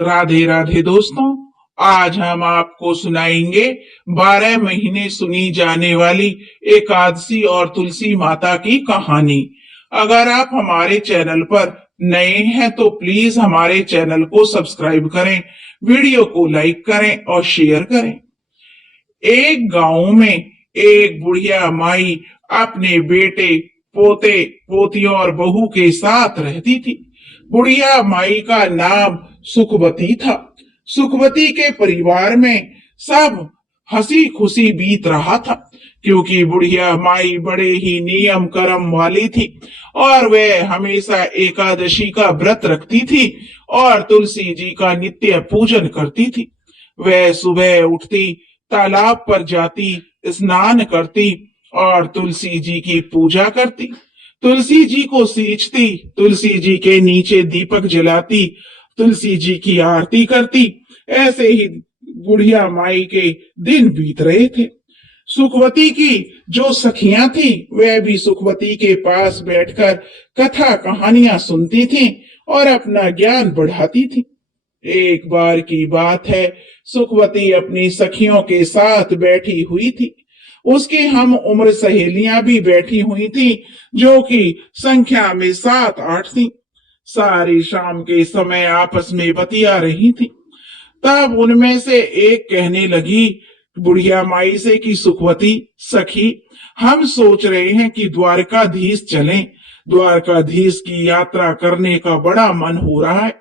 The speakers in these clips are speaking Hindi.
राधे राधे दोस्तों। आज हम आपको सुनाएंगे 12 महीने सुनी जाने वाली एकादशी और तुलसी माता की कहानी। अगर आप हमारे चैनल पर नए हैं तो प्लीज हमारे चैनल को सब्सक्राइब करें, वीडियो को लाइक करें और शेयर करें। एक गांव में एक बुढ़िया माई अपने बेटे, पोते, पोतियों और बहू के साथ रहती थी। बुढ़िया माई का नाम सुखवती था। सुखवती के परिवार में सब हंसी खुशी बीत रहा था, क्योंकि बुढ़िया माई बड़े ही नियम कर्म वाली थी और वह हमेशा एकादशी का व्रत रखती थी और तुलसी जी का नित्य पूजन करती थी। वह सुबह उठती, तालाब पर जाती, स्नान करती और तुलसी जी की पूजा करती। तुलसी जी को सींचती, तुलसी जी के नीचे दीपक जलाती, तुलसी जी की आरती करती। ऐसे ही बुढ़िया माई के दिन बीत रहे थे। सुखवती की जो सखियां थी वह भी सुखवती के पास बैठकर कथा कहानियां सुनती थी और अपना ज्ञान बढ़ाती थी। एक बार की बात है, सुखवती अपनी सखियों के साथ बैठी हुई थी। उसकी हम उम्र सहेलियां भी बैठी हुई थी, जो कि संख्या में 7-8 थी। सारी शाम के समय आपस में बतिया रही थी। तब उनमें से एक कहने लगी बुढ़िया माई से कि सुखवती सखी, हम सोच रहे हैं कि द्वारकाधीश चलें। द्वारकाधीश की यात्रा करने का बड़ा मन हो रहा है।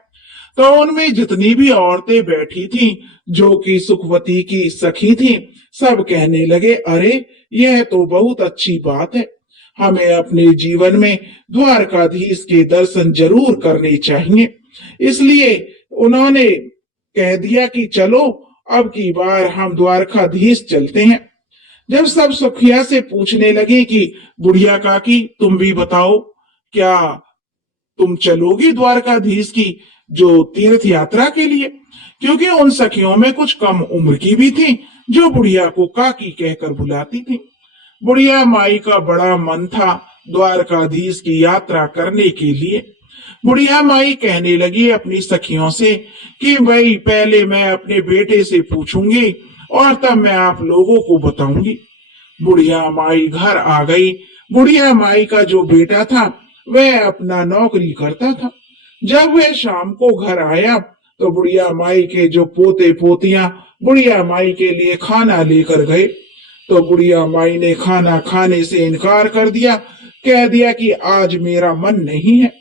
तो उनमें जितनी भी औरतें बैठी थीं, जो कि सुखवती की सखी थीं, सब कहने लगे, अरे यह तो बहुत अच्छी बात है, हमें अपने जीवन में द्वारकाधीश के दर्शन जरूर करने चाहिए। इसलिए उन्होंने कह दिया कि चलो अब की बार हम द्वारकाधीश चलते हैं। जब सब सखिया से पूछने लगे कि बुढ़िया काकी तुम भी बताओ, क्या तुम चलोगी द्वारकाधीश की जो तीर्थ यात्रा के लिए? क्योंकि उन सखियों में कुछ कम उम्र की भी थी, जो बुढ़िया को काकी कहकर बुलाती थी। बुढ़िया माई का बड़ा मन था द्वारकाधीश की यात्रा करने के लिए। बुढ़िया माई कहने लगी अपनी सखियों से कि भाई पहले मैं अपने बेटे से पूछूंगी और तब मैं आप लोगों को बताऊंगी। बुढ़िया माई घर आ गई। बुढ़िया माई का जो बेटा था वह अपना नौकरी करता था। जब वह शाम को घर आया तो बुढ़िया माई के जो पोते पोतियां बुढ़िया माई के लिए खाना लेकर गए, तो बुढ़िया माई ने खाना खाने से इनकार कर दिया, कह दिया कि आज मेरा मन नहीं है।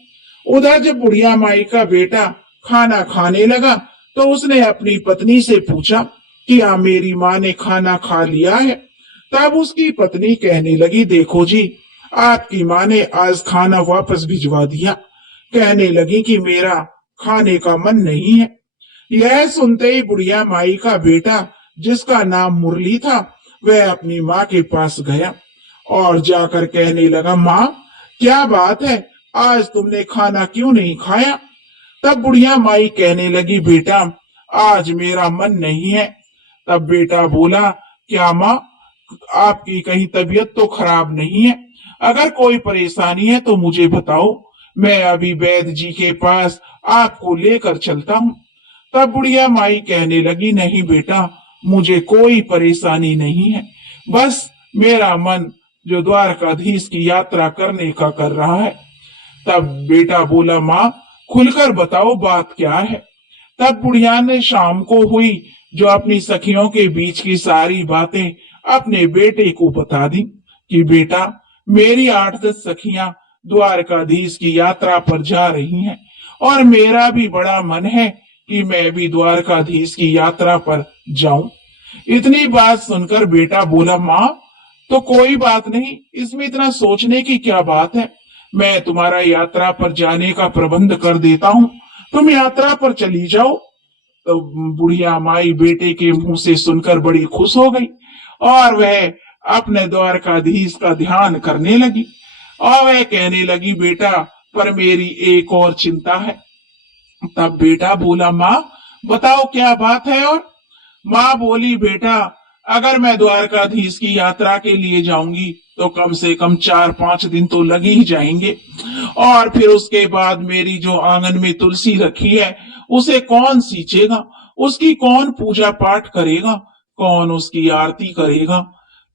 उधर जब बुढ़िया माई का बेटा खाना खाने लगा तो उसने अपनी पत्नी से पूछा कि क्या मेरी माँ ने खाना खा लिया है? तब उसकी पत्नी कहने लगी, देखो जी, आपकी माँ ने आज खाना वापस भिजवा दिया। कहने लगी कि मेरा खाने का मन नहीं है। यह सुनते ही बुढ़िया माई का बेटा, जिसका नाम मुरली था, वह अपनी माँ के पास गया और जाकर कहने लगा, माँ क्या बात है, आज तुमने खाना क्यों नहीं खाया? तब बुढ़िया माई कहने लगी, बेटा आज मेरा मन नहीं है। तब बेटा बोला, क्या माँ आपकी कहीं तबीयत तो खराब नहीं है? अगर कोई परेशानी है तो मुझे बताओ, मैं अभी वैद्य जी के पास आपको लेकर चलता हूँ। तब बुढ़िया माई कहने लगी, नहीं बेटा, मुझे कोई परेशानी नहीं है, बस मेरा मन जो द्वारकाधीश की यात्रा करने का कर रहा है। तब बेटा बोला, माँ खुलकर बताओ बात क्या है। तब बुढ़िया ने शाम को हुई जो अपनी सखियों के बीच की सारी बातें अपने बेटे को बता दी कि बेटा मेरी 8-10 सखियां द्वारकाधीश की यात्रा पर जा रही हैं और मेरा भी बड़ा मन है कि मैं भी द्वारकाधीश की यात्रा पर जाऊं। इतनी बात सुनकर बेटा बोला, माँ तो कोई बात नहीं, इसमें इतना सोचने की क्या बात है, मैं तुम्हारा यात्रा पर जाने का प्रबंध कर देता हूँ, तुम यात्रा पर चली जाओ। तो बुढ़िया माई बेटे के मुंह से सुनकर बड़ी खुश हो गई और वह अपने द्वारकाधीश का ध्यान करने लगी और वह कहने लगी, बेटा पर मेरी एक और चिंता है। तब बेटा बोला, माँ बताओ क्या बात है? और माँ बोली, बेटा अगर मैं द्वारकाधीश की यात्रा के लिए जाऊंगी तो कम से कम 4-5 दिन तो लग ही जाएंगे। और फिर उसके बाद मेरी जो आंगन में तुलसी रखी है उसे कौन सींचेगा, उसकी कौन पूजा पाठ करेगा, कौन उसकी आरती करेगा।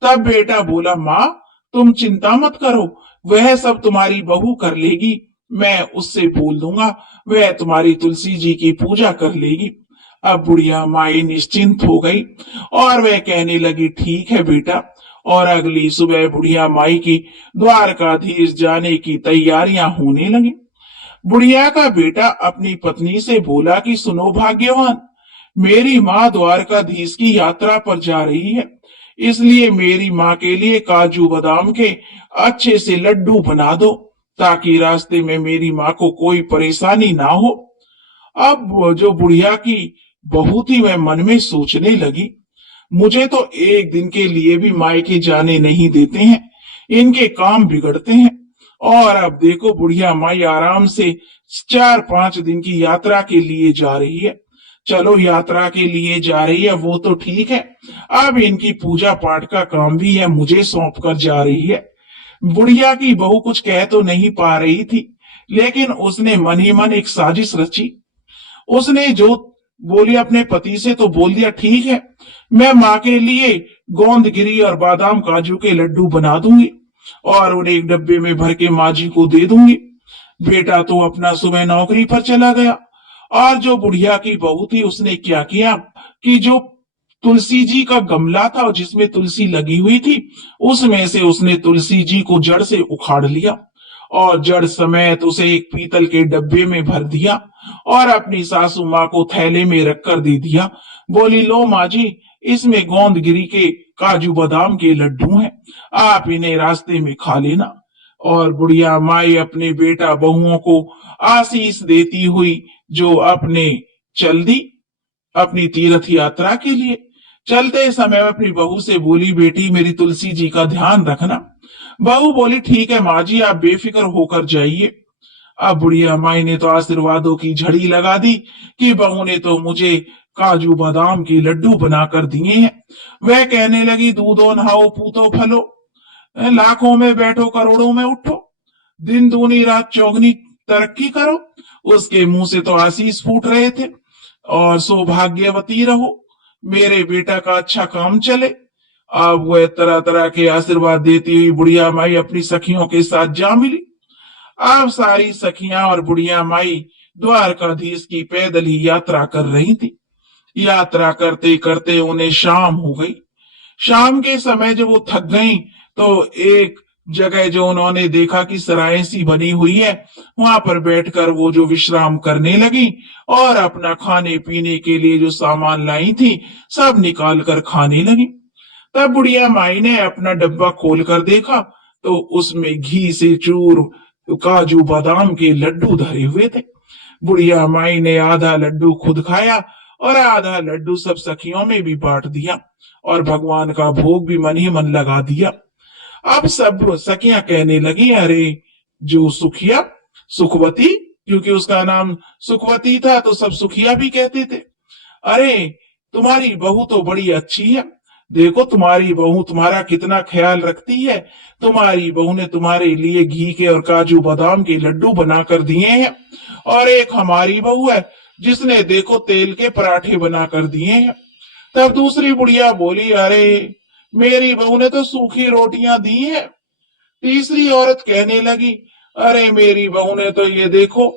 तब बेटा बोला, माँ तुम चिंता मत करो, वह सब तुम्हारी बहू कर लेगी। मैं उससे बोल दूंगा, वह तुम्हारी तुलसी जी की पूजा कर लेगी। अब बुढ़िया माई निश्चिंत हो गई और वह कहने लगी, ठीक है बेटा। और अगली सुबह बुढ़िया माई की द्वारकाधीश जाने की तैयारियां होने लगी। बुढ़िया का बेटा अपनी पत्नी से बोला कि सुनो भाग्यवान, मेरी माँ द्वारकाधीश की यात्रा पर जा रही है, इसलिए मेरी माँ के लिए काजू बादाम के अच्छे से लड्डू बना दो, ताकि रास्ते में मेरी माँ को कोई परेशानी ना हो। अब जो बुढ़िया की बहू थी वह मन में सोचने लगी, मुझे तो एक दिन के लिए भी मायके जाने नहीं देते हैं, इनके काम बिगड़ते हैं। और अब देखो बुढ़िया माई आराम से 4-5 दिन की यात्रा के लिए जा रही है। चलो यात्रा के लिए जा रही है वो तो ठीक है, अब इनकी पूजा पाठ का काम भी है मुझे सौंप कर जा रही है। बुढ़िया की बहू कुछ कह तो नहीं पा रही थी, लेकिन उसने मन ही मन एक साजिश रची। उसने जो बोली अपने पति से तो बोल दिया, ठीक है मैं माँ के लिए गोंदगिरी और बादाम काजू के लड्डू बना दूंगी और उन्हें एक डब्बे में भर के माँ जी को दे दूंगी। बेटा तो अपना सुबह नौकरी पर चला गया और जो बुढ़िया की बहू थी उसने क्या किया कि जो तुलसी जी का गमला था जिसमें तुलसी लगी हुई थी उसमें से उसने तुलसी जी को जड़ से उखाड़ लिया और जड़ समेत उसे एक पीतल के डब्बे में भर दिया और अपनी सासू माँ को थैले में रखकर दे दिया। बोली, लो माँ जी, इसमें गोंदगिरी के काजू बादाम के लड्डू हैं, आप इन्हें रास्ते में खा लेना। और बुढ़िया माई अपने बेटा बहुओं को आशीष देती हुई जो अपने चल दी अपनी तीर्थ यात्रा के लिए। चलते समय अपनी बहू से बोली, बेटी मेरी तुलसी जी का ध्यान रखना। बहू बोली, ठीक है माँ जी, आप बेफिक्र होकर जाइए। अब बुढ़िया माई ने तो आशीर्वादों की झड़ी लगा दी कि बहू ने तो मुझे काजू बादाम के लड्डू बनाकर दिए हैं। वह कहने लगी, दूधो नहाओ पूतो फलो, लाखों में बैठो करोड़ों में उठो, दिन दूनी रात चौगनी तरक्की करो। उसके मुंह से तो आशीष फूट रहे थे। और सौभाग्यवती रहो, मेरे बेटा का अच्छा काम चले। अब वह तरह तरह के आशीर्वाद देती हुई बुढ़िया माई अपनी सखियों के साथ जा मिली। अब सारी सखियां और बुढ़िया माई द्वारकाधीश की पैदल ही यात्रा कर रही थी। यात्रा करते करते उन्हें शाम हो गई। शाम के समय जब वो थक गईं तो एक जगह जो उन्होंने देखा कि सराय सी बनी हुई है, वहां पर बैठकर वो जो विश्राम करने लगी और अपना खाने पीने के लिए जो सामान लाई थी सब निकाल कर खाने लगी। तब बुढ़िया माई ने अपना डब्बा खोल कर देखा तो उसमें घी से चूर काजू बादाम के लड्डू धरे हुए थे। बुढ़िया माई ने आधा लड्डू खुद खाया और आधा लड्डू सब सखियों में भी बांट दिया और भगवान का भोग भी मन ही मन लगा दिया। अब सब सखियां कहने लगी, अरे जो सुखिया सुखवती, क्योंकि उसका नाम सुखवती था तो सब सुखिया भी कहते थे, अरे तुम्हारी बहू तो बड़ी अच्छी है, देखो तुम्हारी बहू तुम्हारा कितना ख्याल रखती है, तुम्हारी बहू ने तुम्हारे लिए घी के और काजू बादाम के लड्डू बनाकर दिए हैं। और एक हमारी बहू है जिसने देखो तेल के पराठे बनाकर दिए हैं। तब दूसरी बुढ़िया बोली, अरे मेरी बहू ने तो सूखी रोटियां दी हैं। तीसरी औरत कहने लगी, अरे मेरी बहू ने तो ये देखो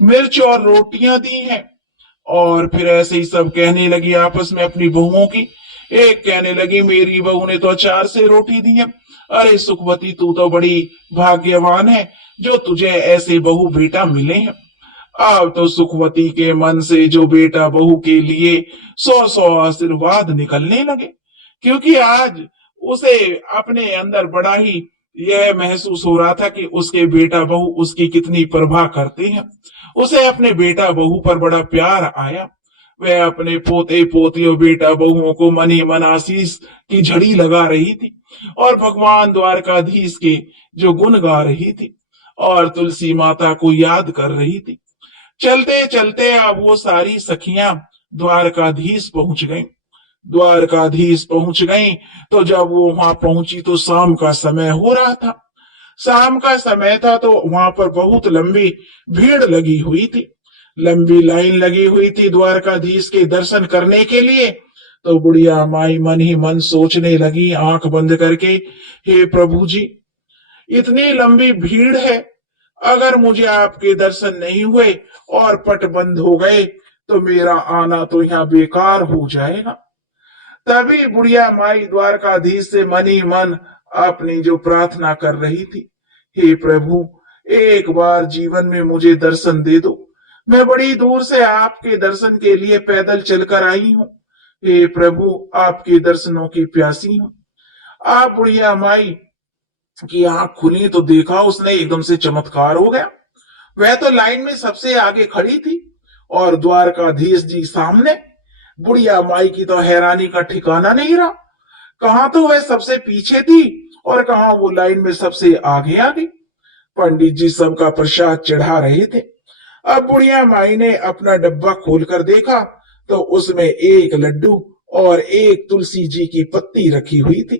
मिर्च और रोटियां दी हैं। और फिर ऐसे ही सब कहने लगी आपस में अपनी बहुओं की। एक कहने लगी, मेरी बहू ने तो अचार से रोटी दी है, अरे सुखवती तू तो बड़ी भाग्यवान है जो तुझे ऐसे बहू बेटा मिले हैं। अब तो सुखवती के मन से जो बेटा बहू के लिए 100-100 आशीर्वाद निकलने लगे, क्योंकि आज उसे अपने अंदर बड़ा ही यह महसूस हो रहा था कि उसके बेटा बहू उसकी कितनी परवाह करते हैं। उसे अपने बेटा बहू पर बड़ा प्यार आया। वह अपने पोते पोतियों बेटा बहुओं को मन ही मन आशीष की झड़ी लगा रही थी और भगवान द्वारकाधीश के जो गुण गा रही थी और तुलसी माता को याद कर रही थी। चलते चलते अब वो सारी सखियां द्वारकाधीश पहुंच गईं। द्वारकाधीश पहुंच गई। तो जब वो वहां पहुंची तो शाम का समय हो रहा था। शाम का समय था तो वहां पर बहुत लंबी भीड़ लगी हुई थी। लंबी लाइन लगी हुई थी द्वारकाधीश के दर्शन करने के लिए। तो बुढ़िया माई मन ही मन सोचने लगी आंख बंद करके, हे प्रभु जी, इतनी लंबी भीड़ है, अगर मुझे आपके दर्शन नहीं हुए और पट बंद हो गए तो मेरा आना तो यहाँ बेकार हो जाएगा। तभी बुढ़िया माई द्वारकाधीश से मन ही मन अपनी जो प्रार्थना कर रही थी, हे प्रभु, एक बार जीवन में मुझे दर्शन दे दो। मैं बड़ी दूर से आपके दर्शन के लिए पैदल चलकर आई हूँ। हे प्रभु, आपके दर्शनों की प्यासी हूँ। आप बुढ़िया माई की आंख खुली तो देखा उसने एकदम से चमत्कार हो गया। वह तो लाइन में सबसे आगे खड़ी थी और द्वारकाधीश जी सामने। बुढ़िया माई की तो हैरानी का ठिकाना नहीं रहा। कहां तो वह सबसे पीछे थी और कहां वो लाइन में सबसे आगे आ गई। पंडित जी सबका प्रसाद चढ़ा रहे थे। अब बुढ़िया माई ने अपना डब्बा खोलकर देखा तो उसमें एक लड्डू और एक तुलसी जी की पत्ती रखी हुई थी।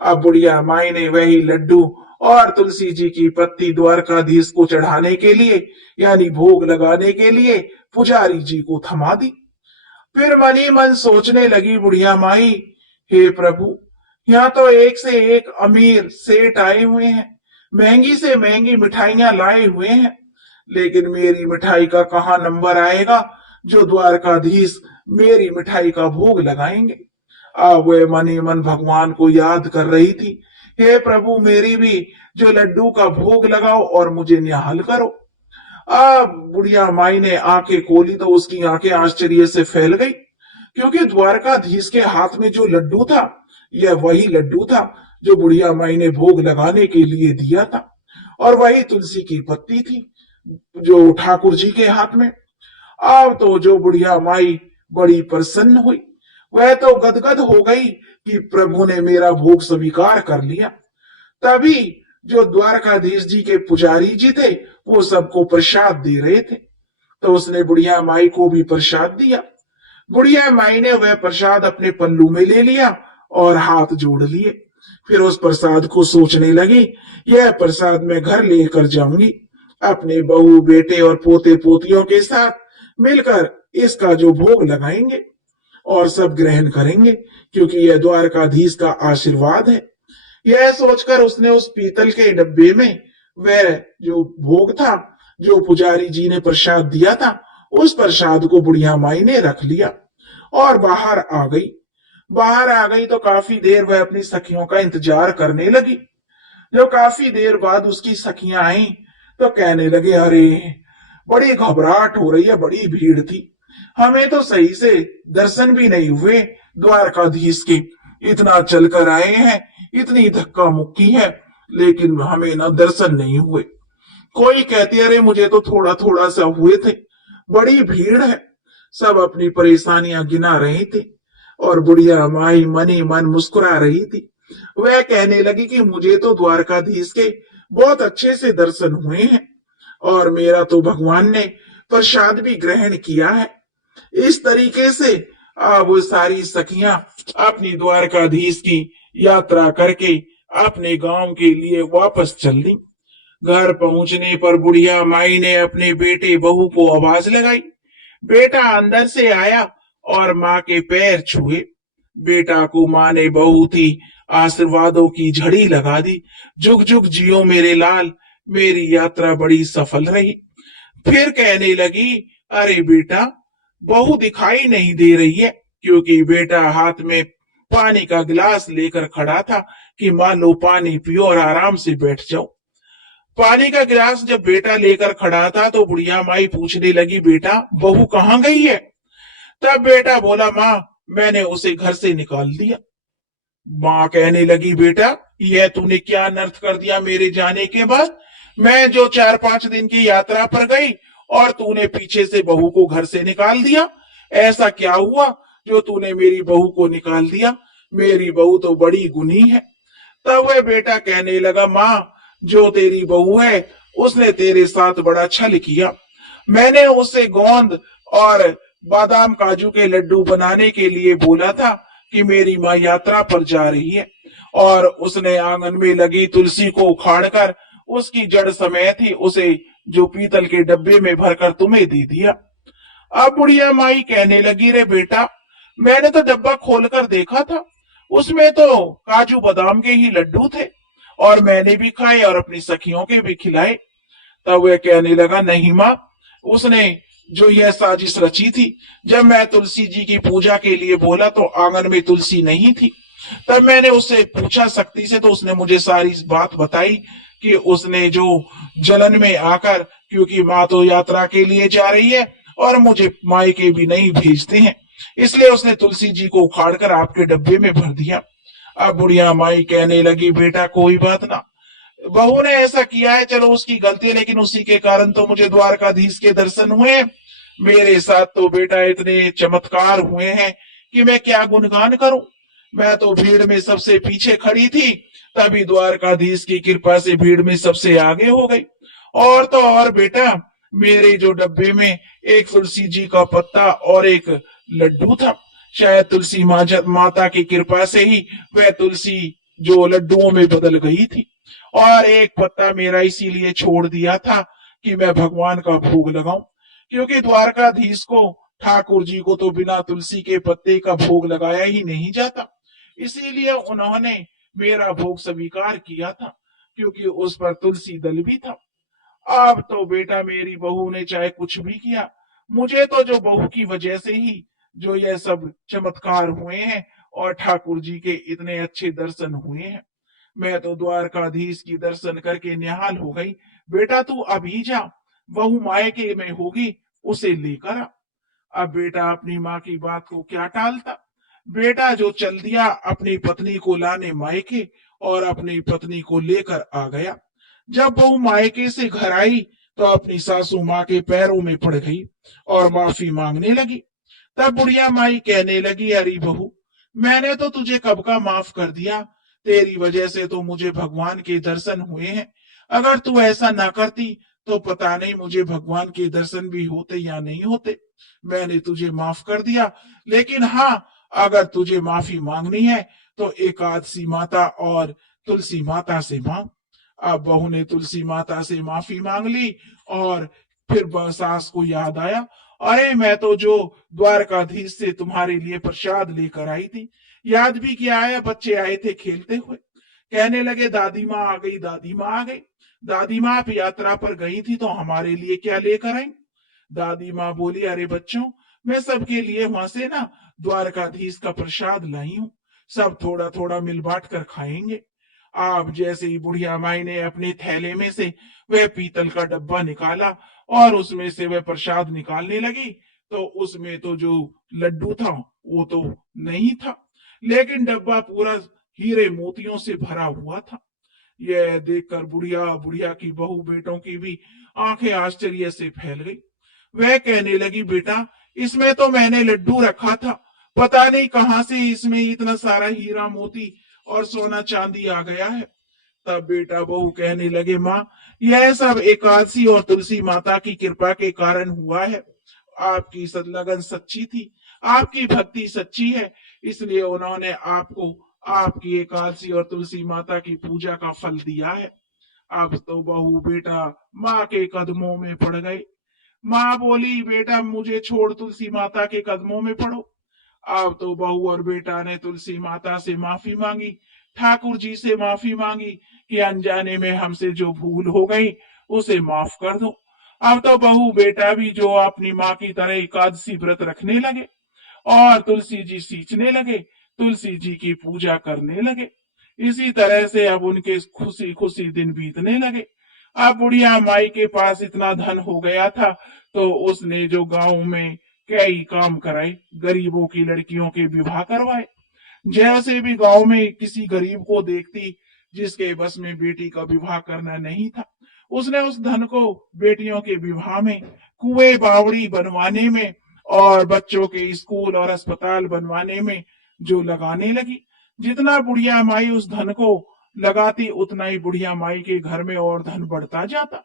अब बुढ़िया माई ने वही लड्डू और तुलसी जी की पत्ती द्वारकाधीश को चढ़ाने के लिए यानी भोग लगाने के लिए पुजारी जी को थमा दी। फिर मन ही मन सोचने लगी बुढ़िया माई, हे प्रभु, यहाँ तो एक से एक अमीर सेठ आए हुए हैं, महंगी से महंगी मिठाइयां लाए हुए हैं, लेकिन मेरी मिठाई का कहाँ नंबर आएगा जो द्वारकाधीश मेरी मिठाई का भोग लगाएंगे। अब वे मन ही मन भगवान को याद कर रही थी, हे प्रभु, मेरी भी जो लड्डू का भोग लगाओ और मुझे निहाल करो। अब बुढ़िया माई ने आंखें खोली तो उसकी आंखें आश्चर्य से फैल गई, क्योंकि द्वारकाधीश के हाथ में जो लड्डू था यह वही लड्डू था जो बुढ़िया माई ने भोग लगाने के लिए दिया था, और वही तुलसी की पत्ती थी जो ठाकुर जी के हाथ में। अब तो जो बुढ़िया माई बड़ी प्रसन्न हुई, वह तो गदगद हो गई कि प्रभु ने मेरा भोग स्वीकार कर लिया। तभी जो द्वारकाधीश जी के पुजारी जी थे वो सबको प्रसाद दे रहे थे, तो उसने बुढ़िया माई को भी प्रसाद दिया। बुढ़िया माई ने वह प्रसाद अपने पल्लू में ले लिया और हाथ जोड़ लिए। फिर उस प्रसाद को सोचने लगी, यह प्रसाद मैं घर लेकर जाऊंगी, अपने बहू बेटे और पोते पोतियों के साथ मिलकर इसका जो भोग लगाएंगे और सब ग्रहण करेंगे, क्योंकि यह द्वारकाधीश का आशीर्वाद है। यह सोचकर उसने उस पीतल के डब्बे में वह जो भोग था, जो पुजारी जी ने प्रसाद दिया था, उस प्रसाद को बुढ़िया माई ने रख लिया और बाहर आ गई। बाहर आ गई तो काफी देर वह अपनी सखियों का इंतजार करने लगी। जब काफी देर बाद उसकी सखियां आई तो कहने लगे, अरे, बड़ी घबराहट हो रही है, बड़ी भीड़ थी, हमें तो सही से दर्शन भी नहीं हुए द्वारकाधीश के, इतना चलकर आए हैं, इतनी धक्का मुक्की है, लेकिन हमें ना दर्शन नहीं हुए। कोई कहती, अरे मुझे तो थोड़ा थोड़ा सा हुए थे, बड़ी भीड़ है। सब अपनी परेशानियां गिना रहे थे और बुढ़िया माई मनी मन मुस्कुरा रही थी। वह कहने लगी कि मुझे तो द्वारकाधीश के बहुत अच्छे से दर्शन हुए हैं और मेरा तो भगवान ने प्रसाद भी ग्रहण किया है। इस तरीके से अब वो सारी सखियां अपनी द्वारकाधीश की यात्रा करके अपने गांव के लिए वापस चल दी। घर पहुंचने पर बुढ़िया माई ने अपने बेटे बहू को आवाज लगाई। बेटा अंदर से आया और माँ के पैर छुए। बेटा को माँ ने बहुत ही आशीर्वादों की झड़ी लगा दी। जुग जुग जियो मेरे लाल, मेरी यात्रा बड़ी सफल रही। फिर कहने लगी, अरे बेटा, बहू दिखाई नहीं दे रही है, क्योंकि बेटा हाथ में पानी का गिलास लेकर खड़ा था कि मां लो पानी पियो और आराम से बैठ जाओ। पानी का गिलास जब बेटा लेकर खड़ा था तो बुढ़िया माई पूछने लगी, बेटा, बहू कहाँ गई है? तब बेटा बोला, माँ, मैंने उसे घर से निकाल दिया। माँ कहने लगी, बेटा, यह तूने क्या अनर्थ कर दिया मेरे जाने के बाद? मैं जो 4-5 दिन की यात्रा पर गई और तूने पीछे से बहू को घर से निकाल दिया। ऐसा क्या हुआ जो तूने मेरी बहू को निकाल दिया? मेरी बहू तो बड़ी गुनी है। तब वह बेटा कहने लगा, माँ, जो तेरी बहू है उसने तेरे साथ बड़ा छल किया। मैंने उसे गोंद और बादाम काजू के लड्डू बनाने के लिए बोला था, कि मेरी माँ यात्रा पर जा रही है, और उसने आंगन में लगी तुलसी को उखाड़कर उसकी जड़ समेत ही उसे जो पीतल के डब्बे में भरकर तुम्हें दे दिया। अब बुढ़िया माई कहने लगी, रे बेटा, मैंने तो डब्बा खोलकर देखा था, उसमें तो काजू बादाम के ही लड्डू थे, और मैंने भी खाए और अपनी सखियों के भी खिलाए। तब वह कहने लगा, नहीं माँ, उसने जो यह साजिश रची थी, जब मैं तुलसी जी की पूजा के लिए बोला तो आंगन में तुलसी नहीं थी। तब मैंने उससे पूछा शक्ति से, तो उसने मुझे सारी बात बताई कि उसने जो जलन में आकर, क्योंकि माँ तो यात्रा के लिए जा रही है और मुझे मायके भी नहीं भेजते हैं, इसलिए उसने तुलसी जी को उखाड़कर आपके डब्बे में भर दिया। अब बुढ़िया माई कहने लगी, बेटा कोई बात ना, बहू ने ऐसा किया है, चलो उसकी गलती है, लेकिन उसी के कारण तो मुझे द्वारकाधीश के दर्शन हुए। मेरे साथ तो बेटा इतने चमत्कार हुए हैं कि मैं क्या गुणगान करूं। मैं तो भीड़ में सबसे पीछे खड़ी थी, तभी द्वारकाधीश की कृपा से भीड़ में सबसे आगे हो गई। और तो और बेटा, मेरे जो डब्बे में एक तुलसी जी का पत्ता और एक लड्डू था, शायद तुलसी माता की कृपा से ही वह तुलसी जो लड्डुओं में बदल गई थी, और एक पत्ता मेरा इसीलिए छोड़ दिया था कि मैं भगवान का भोग लगाऊं, क्योंकि द्वारकाधीश को, ठाकुर जी को तो बिना तुलसी के पत्ते का भोग लगाया ही नहीं जाता, इसीलिए उन्होंने मेरा भोग स्वीकार किया था, क्योंकि उस पर तुलसी दल भी था। अब तो बेटा मेरी बहू ने चाहे कुछ भी किया, मुझे तो जो बहू की वजह से ही जो यह सब चमत्कार हुए हैं और ठाकुर जी के इतने अच्छे दर्शन हुए हैं, मैं तो द्वारकाधीश की दर्शन करके निहाल हो गई। बेटा तू अभी जा, बहू मायके में होगी, उसे लेकर आ। अब बेटा अपनी माँ की बात को क्या टालता, बेटा जो चल दिया अपनी पत्नी को लाने मायके, और अपनी पत्नी को लेकर आ गया। जब बहू मायके से घर आई तो अपनी सासू माँ के पैरों में पड़ गई और माफी मांगने लगी। तब बुढ़िया माई कहने लगी, अरे बहू, मैंने तो तुझे कब का माफ कर दिया, तेरी वजह से तो मुझे भगवान के दर्शन हुए हैं। अगर तू ऐसा ना करती तो पता नहीं मुझे भगवान के दर्शन भी होते या नहीं होते। मैंने तुझे माफ कर दिया, लेकिन हाँ, अगर तुझे माफी मांगनी है तो एकादशी माता और तुलसी माता से मांग। अब बहू ने तुलसी माता से माफी मांग ली, और फिर सास को याद आया, अरे मैं तो जो द्वारकाधीश से तुम्हारे लिए प्रसाद लेकर आई थी, याद भी किया है, बच्चे आए थे खेलते हुए। कहने लगे, दादी माँ आ गई, दादी माँ आ गई। दादी माँ आप यात्रा पर गई थी तो हमारे लिए क्या लेकर आई? दादी माँ बोली, अरे बच्चों, मैं सबके लिए वहां से ना द्वारकाधीश का प्रसाद लाई हूँ, सब थोड़ा थोड़ा मिल बांट कर खाएंगे। आप जैसे ही बुढ़िया माई ने अपने थैले में से वह पीतल का डब्बा निकाला और उसमें से वह प्रसाद निकालने लगी, तो उसमें तो जो लड्डू था वो तो नहीं था, लेकिन डब्बा पूरा हीरे मोतियों से भरा हुआ था। यह देखकर बुढ़िया बुढ़िया की बहू बेटों की भी आंखें आश्चर्य से फैल गई। वह कहने लगी, बेटा, इसमें तो मैंने लड्डू रखा था, पता नहीं कहां से इसमें इतना सारा हीरा मोती और सोना चांदी आ गया है। तब बेटा बहू कहने लगे, माँ, यह सब एकादशी और तुलसी माता की कृपा के कारण हुआ है। आपकी लगन सच्ची थी, आपकी भक्ति सच्ची है, इसलिए उन्होंने आपको आपकी एकादशी और तुलसी माता की पूजा का फल दिया है। अब तो बहू बेटा माँ के कदमों में पड़ गए। माँ बोली, बेटा मुझे छोड़, तुलसी माता के कदमों में पड़ो। अब तो बहू और बेटा ने तुलसी माता से माफी मांगी, ठाकुर जी से माफी मांगी कि अनजाने में हमसे जो भूल हो गई उसे माफ कर दो। अब तो बहू बेटा भी जो अपनी माँ की तरह एकादशी व्रत रखने लगे और तुलसी जी सींचने लगे, तुलसी जी की पूजा करने लगे। इसी तरह से अब उनके खुशी खुशी दिन बीतने लगे। अब बुढ़िया माई के पास इतना धन हो गया था, तो उसने जो गांव में कई काम कराए, गरीबों की लड़कियों के विवाह करवाए। जैसे भी गांव में किसी गरीब को देखती जिसके बस में बेटी का विवाह करना नहीं था, उसने उस धन को बेटियों के विवाह में, कुएं बावड़ी बनवाने में और बच्चों के स्कूल और अस्पताल बनवाने में जो लगाने लगी। जितना बुढ़िया माई उस धन को लगाती, उतना ही बुढ़िया माई के घर में और धन बढ़ता जाता।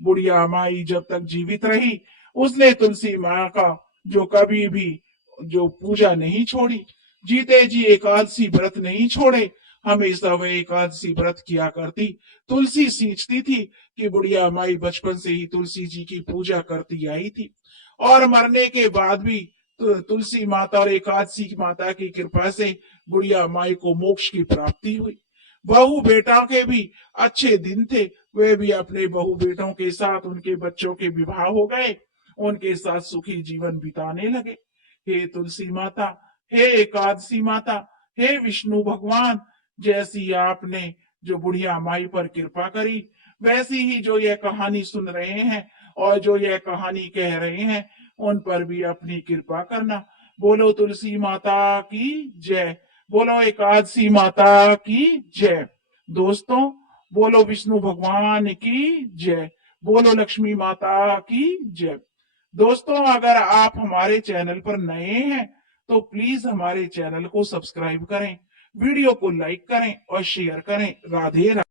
बुढ़िया माई जब तक जीवित रही, उसने तुलसी माँ का जो कभी भी जो पूजा नहीं छोड़ी। जीते जी एकादशी व्रत नहीं छोड़े, हमेशा वह एकादशी व्रत किया करती। तुलसी सींचती थी कि बुढ़िया माई बचपन से ही तुलसी जी की पूजा करती आई थी, और मरने के बाद भी तुलसी माता और एकादशी माता की कृपा से बुढ़िया माई को मोक्ष की प्राप्ति हुई। बहू बेटा के भी अच्छे दिन थे, वे भी अपने बहू बेटों के साथ उनके बच्चों के विवाह हो गए, उनके साथ सुखी जीवन बिताने लगे। हे तुलसी माता, हे एकादशी माता, हे विष्णु भगवान, जैसी आपने जो बुढ़िया माई पर कृपा करी, वैसी ही जो यह कहानी सुन रहे हैं और जो यह कहानी कह रहे हैं, उन पर भी अपनी कृपा करना। बोलो तुलसी माता की जय, बोलो एकादशी माता की जय। दोस्तों, बोलो विष्णु भगवान की जय, बोलो लक्ष्मी माता की जय। दोस्तों, अगर आप हमारे चैनल पर नए हैं तो प्लीज हमारे चैनल को सब्सक्राइब करें, वीडियो को लाइक करें और शेयर करें। राधे राधे।